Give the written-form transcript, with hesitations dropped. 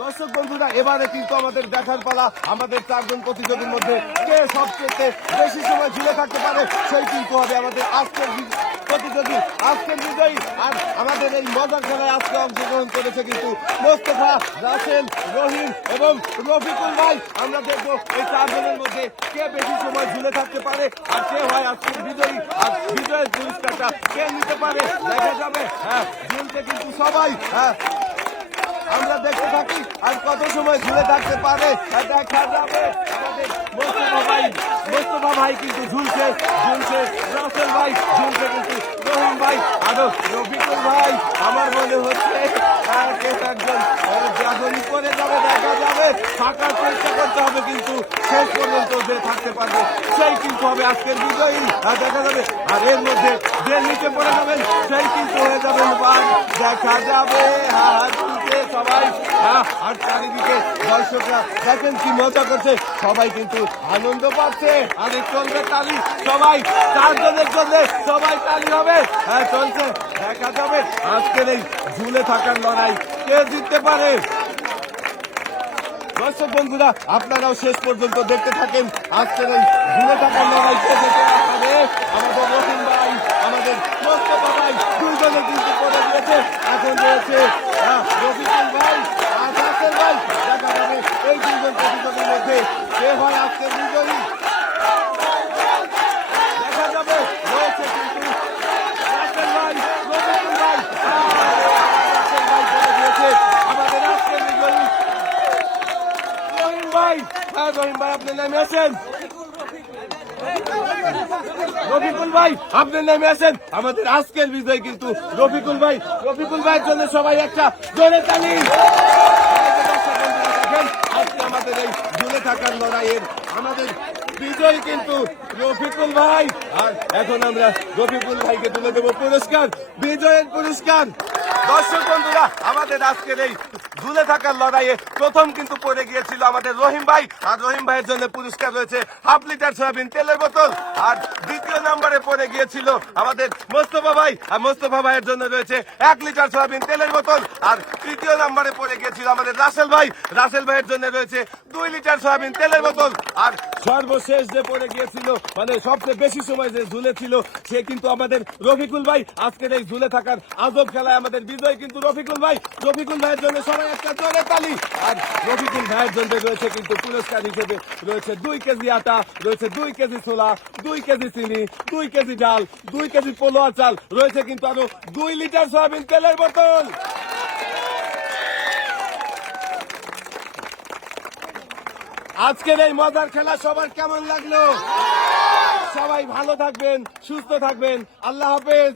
দর্শক বন্ধুরা, এবারে কিন্তু আমাদের দেখার পালা আমাদের চারজন প্রতিযোগীর মধ্যে কে সবচেয়ে বেশি সময় ঝুলে থাকতে পারে সেই কিন্তু হবে আমাদের আজকের প্রতিযোগী, আজকের বিজয়ী। আর আমাদের এই মজার খেলায় আজকে অংশগ্রহণ করেছে কিন্তু মোস্তফা, রাসেল, রহিম এবং রফিকুল ভাই। আমরা দেখবো এই চারজনের মধ্যে কে বেশি সময় ঝুলে থাকতে পারে আর কে হয় আজকের বিজয়ী, আর বিজয়ের পুরস্কারটা কে নিতে পারে দেখা যাবে। হ্যাঁ, ঝুলতে কিন্তু সবাই, হ্যাঁ আমরা দেখতে থাকি আর কত সময় ঝুলে থাকতে পারে দেখা যাবে। আমাদের মোস্তফা ভাই কিন্তু ঝুলছে, রাসেল ভাই ঝুলছে, কিন্তু রহিম ভাই আরো রফিকুল ভাই আমার মনে হচ্ছে একজন জাগরি করে যাবে দেখা যাবে। থাকার চেষ্টা করতে হবে, কিন্তু শেষ পর্যন্ত যে থাকতে পারবে সেই কিন্তু হবে আজকের বিজয়ী দেখা যাবে। আর এর মধ্যে যে নিচে পড়ে যাবেন সেই কিন্তু হয়ে যাবেন দেখা যাবে। সবাই আর চারিদিকে দর্শকরা দেখেন কি মজা করছে, সবাই কিন্তু আনন্দ পাচ্ছে। আর চলবে তালি, সবাই চারজনের জন্য সবাই তালি হবে। হ্যাঁ চলছে, দেখা যাবে আজকের এই ঝুলে থাকার লড়াই কে জিততে পারে। দর্শক বন্ধুরা, আপনারাও শেষ পর্যন্ত দেখতে থাকেন আজকের এই ঝুলে থাকার লড়াই কে জিততে পারে। আমাদের রহিম ভাই, আমাদের মোস্তফা ভাই দুইজনে কিন্তু করে দিয়েছে। এখন রয়েছে রফিকুল ভাই আর রাসেল ভাই। দেখা যাবে এই দুইজন প্রতিযোগীর মধ্যে কে হয় আজকের বিজয়ী দেখা যাবে। রয়েছে কিন্তু রাসেল ভাই, রফিকুল ভাই, রাসেল ভাই করে দিয়েছে আমাদের আজকের বিজয়ী রহিম ভাই। হ্যাঁ রহিম ভাই আপনি নেমে আসেন, রফিকুল ভাই আপনি নেমে আসেন। আমাদের আজকের বিজয় কিন্তু রফিকুল ভাই। রফিকুল ভাইয়ের জন্য সবাই একটা জোরে তালি। আজকে আমাদের এই ঝুলে থাকার লড়াইয়ের আমাদের বিজয় কিন্তু রফিকুল ভাই। আর এখন আমরা রফিকুল ভাইকে তুলে দেবো পুরস্কার, বিজয়ের পুরস্কার। দর্শক বন্ধুরা, আমাদের আজকের এই ঝুলে থাকার লড়াইয়ে প্রথম কিন্তু পড়ে গিয়েছিল আমাদের রহিম ভাই। আর রহিম ভাইয়ের জন্য পুরস্কার রয়েছে 1/2 লিটার সয়াবিন তেলের বোতল। আর দ্বিতীয় নম্বরে পড়ে গিয়েছিল আমাদের মোস্তফা ভাই, আর মোস্তফা ভাইয়ের জন্য রয়েছে 1 লিটার সয়াবিন তেলের বোতল। আর তৃতীয় নম্বরে পড়ে গিয়েছিল আমাদের রাসেল ভাই, রাসেল ভাইয়ের জন্য রয়েছে 2 লিটার সয়াবিন তেলের বোতল। আর সর্বশেষ যে পড়ে গিয়েছিল, মানে সবচেয়ে বেশি সময় যে ঝুলে ছিল, সে কিন্তু আমাদের রফিকুল ভাই। আজকের এই ঝুলে থাকার আজব খেলায় আমাদের বিজয় কিন্তু রফিকুল ভাই। রফিকুল ভাইয়ের জন্য সবাই একটা জোরে তালি। আর রফিকুল ভাইয়ের জন্য রয়েছে কিন্তু পুরস্কার হিসেবে রয়েছে 2 কেজি আটা, রয়েছে 2 কেজি ছোলা, 2 কেজি চিনি, 2 কেজি ডাল, 2 কেজি পোলোয়া চাল, রয়েছে কিন্তু আরো 2 লিটার সয়াবিন তেলের বোতল। আজকের এই মজার খেলা সবার কেমন লাগলো? সবাই ভালো থাকবেন, সুস্থ থাকবেন, আল্লাহ হাফেজ।